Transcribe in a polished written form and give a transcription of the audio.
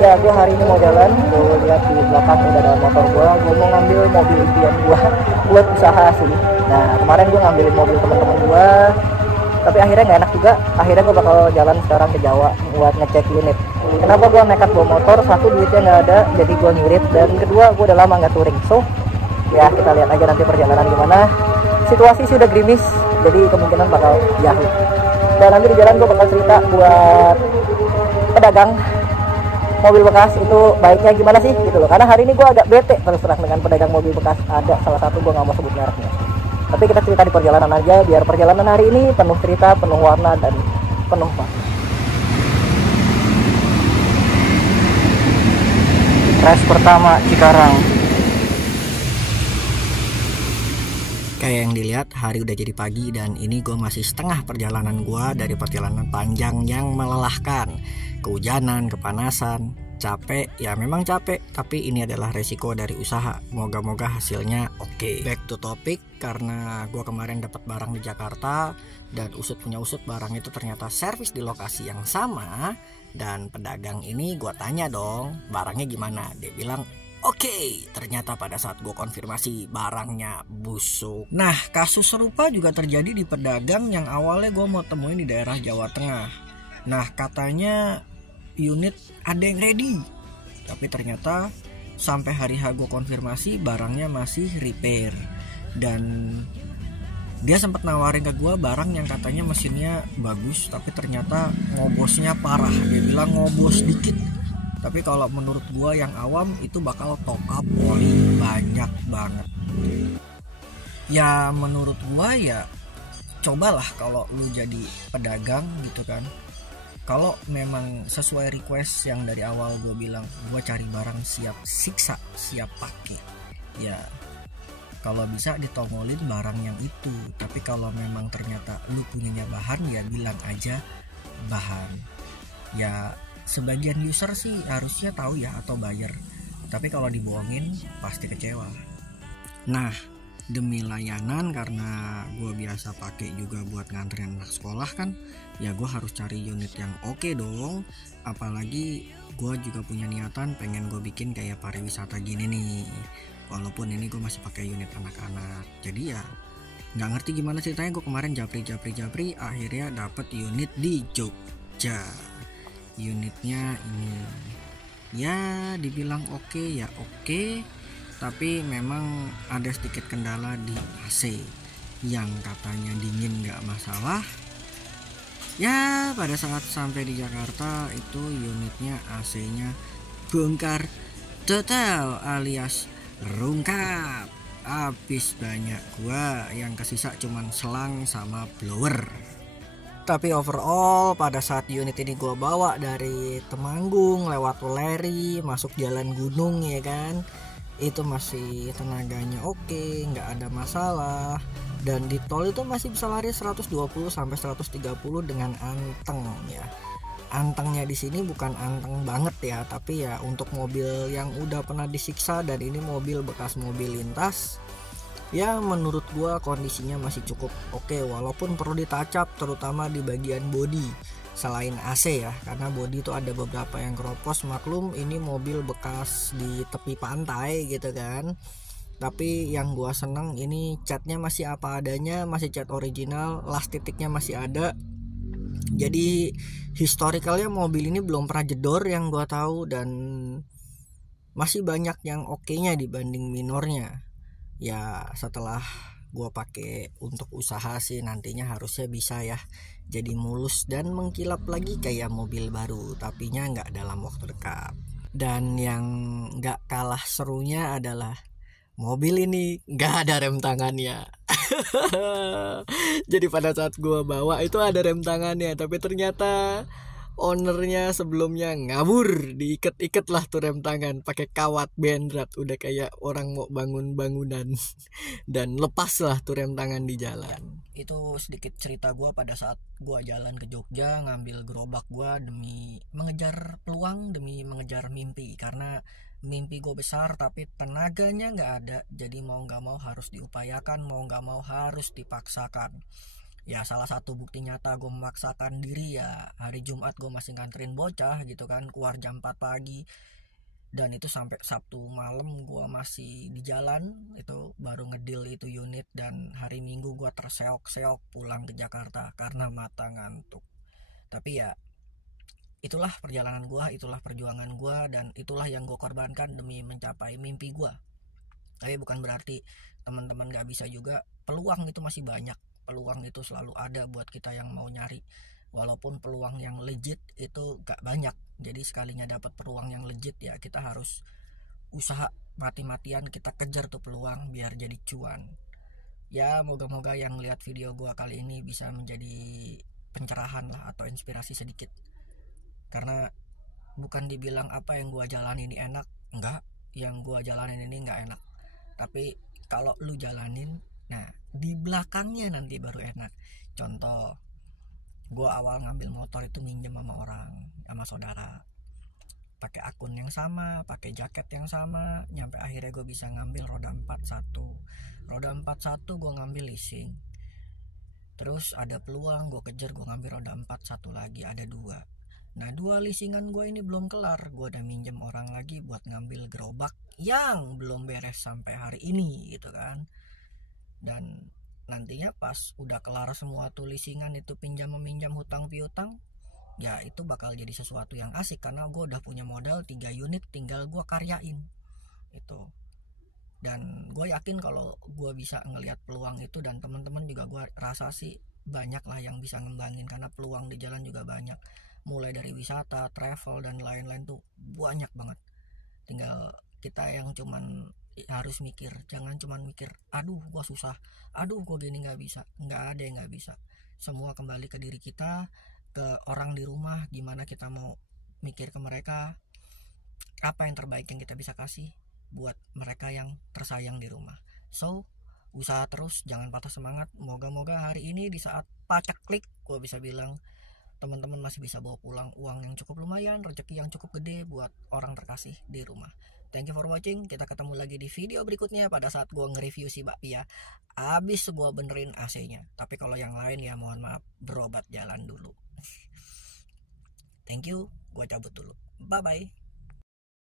Ya, gue hari ini mau jalan, gue lihat di belakang udah ada motor gue mau ngambil mobil impian gue buat usaha sih. Nah, kemarin gue ngambilin mobil teman-teman gue, tapi akhirnya nggak enak juga. Akhirnya gue bakal jalan sekarang ke Jawa buat ngecek unit. Kenapa gue nekat bawa motor? Satu, duitnya nggak ada, jadi gue ngirit. Dan kedua, gue udah lama nggak touring. So, ya kita lihat aja nanti perjalanan gimana. Situasi sih udah gerimis, jadi kemungkinan bakal jauh. Dan nanti di jalan gue bakal cerita buat pedagang mobil bekas itu baiknya gimana sih gitu loh. Karena hari ini gue agak bete terus terang dengan pedagang mobil bekas. Ada salah satu, gue nggak mau sebut mereknya. Tapi kita cerita di perjalanan aja, biar perjalanan hari ini penuh cerita, penuh warna, dan penuh makna. Crash pertama Cikarang. Kayak yang dilihat, hari udah jadi pagi dan ini gue masih setengah perjalanan gue dari perjalanan panjang yang melelahkan. Kehujanan, kepanasan, capek, ya memang capek, tapi ini adalah resiko dari usaha. Moga-moga hasilnya oke. Back to topic, karena gue kemarin dapat barang di Jakarta dan usut punya usut barang itu ternyata servis di lokasi yang sama. Dan pedagang ini gue tanya dong, barangnya gimana? Dia bilang oke, ternyata pada saat gue konfirmasi barangnya busuk. Nah, kasus serupa juga terjadi di pedagang yang awalnya gue mau temuin di daerah Jawa Tengah. Nah, katanya unit ada yang ready, tapi ternyata sampai hari H gue konfirmasi barangnya masih repair. Dan dia sempat nawarin ke gue barang yang katanya mesinnya bagus, tapi ternyata ngobosnya parah. Dia bilang ngobos dikit, tapi kalau menurut gua yang awam itu bakal top up oli banyak banget. Ya menurut gua ya cobalah kalau lu jadi pedagang gitu kan. Kalau memang sesuai request yang dari awal gue bilang, gue cari barang siap siksa, siap pakai. Ya kalau bisa ditongolin barang yang itu. Tapi kalau memang ternyata lu punyanya bahan, ya bilang aja bahan. Ya sebagian user sih harusnya tahu ya atau buyer, tapi kalau dibohongin pasti kecewa. Nah, demi layanan, karena gue biasa pakai juga buat nganterin anak sekolah kan, ya gue harus cari unit yang oke dong. Apalagi gue juga punya niatan pengen gue bikin kayak pariwisata gini nih, walaupun ini gue masih pakai unit anak-anak. Jadi ya nggak ngerti gimana ceritanya, gue kemarin japri akhirnya dapet unit di Jogja. Unitnya ini ya dibilang oke ya oke, tapi memang ada sedikit kendala di AC yang katanya dingin nggak masalah. Ya pada saat sampai di Jakarta itu unitnya AC-nya bongkar total alias rungkap. Habis banyak gua, yang kesisa cuman selang sama blower. Tapi overall pada saat unit ini gue bawa dari Temanggung lewat Weleri masuk jalan gunung ya kan, itu masih tenaganya oke, nggak ada masalah. Dan di tol itu masih bisa lari 120 sampai 130 dengan anteng ya. Antengnya di sini bukan anteng banget ya, tapi ya untuk mobil yang udah pernah disiksa dan ini mobil bekas mobil lintas, ya menurut gua kondisinya masih cukup oke, walaupun perlu ditacap terutama di bagian bodi selain AC ya, karena bodi itu ada beberapa yang keropos. Maklum ini mobil bekas di tepi pantai gitu kan, tapi yang gua seneng ini catnya masih apa adanya, masih cat original, las titiknya masih ada. Jadi historicalnya mobil ini belum pernah jedor yang gua tahu, dan masih banyak yang oke-nya dibanding minornya. Ya setelah gue pakai untuk usaha sih nantinya harusnya bisa ya jadi mulus dan mengkilap lagi kayak mobil baru, tapi nya nggak dalam waktu dekat. Dan yang nggak kalah serunya adalah mobil ini nggak ada rem tangannya. Jadi pada saat gue bawa itu ada rem tangannya, tapi ternyata ownernya sebelumnya ngabur, diikat-ikat lah tuh rem tangan pakai kawat benrat, udah kayak orang mau bangun bangunan. Dan lepas lah tuh rem tangan di jalan. Itu sedikit cerita gue pada saat gue jalan ke Jogja ngambil gerobak gue demi mengejar peluang, demi mengejar mimpi. Karena mimpi gue besar tapi tenaganya nggak ada, jadi mau nggak mau harus diupayakan, mau nggak mau harus dipaksakan. Ya salah satu bukti nyata gue memaksakan diri ya hari Jumat gue masih nganterin bocah gitu kan, keluar jam 4 pagi. Dan itu sampai Sabtu malam gue masih di jalan, itu baru ngedil itu unit. Dan hari Minggu gue terseok-seok pulang ke Jakarta karena mata ngantuk. Tapi ya itulah perjalanan gue, itulah perjuangan gue, dan itulah yang gue korbankan demi mencapai mimpi gue. Tapi bukan berarti teman-teman gak bisa juga. Peluang itu masih banyak, peluang itu selalu ada buat kita yang mau nyari. Walaupun peluang yang legit itu gak banyak, jadi sekalinya dapat peluang yang legit ya kita harus usaha mati-matian, kita kejar tuh peluang biar jadi cuan. Ya moga-moga yang lihat video gua kali ini bisa menjadi pencerahan lah atau inspirasi sedikit. Karena bukan dibilang apa yang gua jalanin ini enak, enggak, yang gua jalanin ini enggak enak. Tapi kalau lu jalanin, nah di belakangnya nanti baru enak. Contoh, gue awal ngambil motor itu minjem sama orang, sama saudara, pakai akun yang sama, pakai jaket yang sama, nyampe akhirnya gue bisa ngambil roda 41 gue ngambil leasing. Terus ada peluang gue kejar, gue ngambil roda 41 lagi, ada dua. Nah 2 leasingan gue ini belum kelar, gue udah minjem orang lagi buat ngambil gerobak yang belum beres sampai hari ini gitu kan. Dan nantinya pas udah kelar semua tuh leasingan, itu pinjam meminjam hutang piutang, ya itu bakal jadi sesuatu yang asik karena gue udah punya modal 3 unit, tinggal gue karyain itu. Dan gue yakin kalau gue bisa ngelihat peluang itu, dan teman-teman juga gue rasa sih banyak lah yang bisa ngembangin, karena peluang di jalan juga banyak, mulai dari wisata, travel dan lain-lain tuh banyak banget. Tinggal kita yang cuman harus mikir, jangan cuman mikir aduh gua susah, aduh gua gini nggak bisa. Nggak ada yang nggak bisa, semua kembali ke diri kita, ke orang di rumah, gimana kita mau mikir ke mereka, apa yang terbaik yang kita bisa kasih buat mereka yang tersayang di rumah. So usaha terus, jangan patah semangat. Moga-moga hari ini di saat pacak klik, gua bisa bilang teman-teman masih bisa bawa pulang uang yang cukup lumayan, rezeki yang cukup gede buat orang terkasih di rumah. Thank you for watching. Kita ketemu lagi di video berikutnya pada saat gua nge-review si bakpia abis gua benerin AC-nya. Tapi kalau yang lain ya mohon maaf, berobat jalan dulu. Thank you, gua cabut dulu. Bye bye.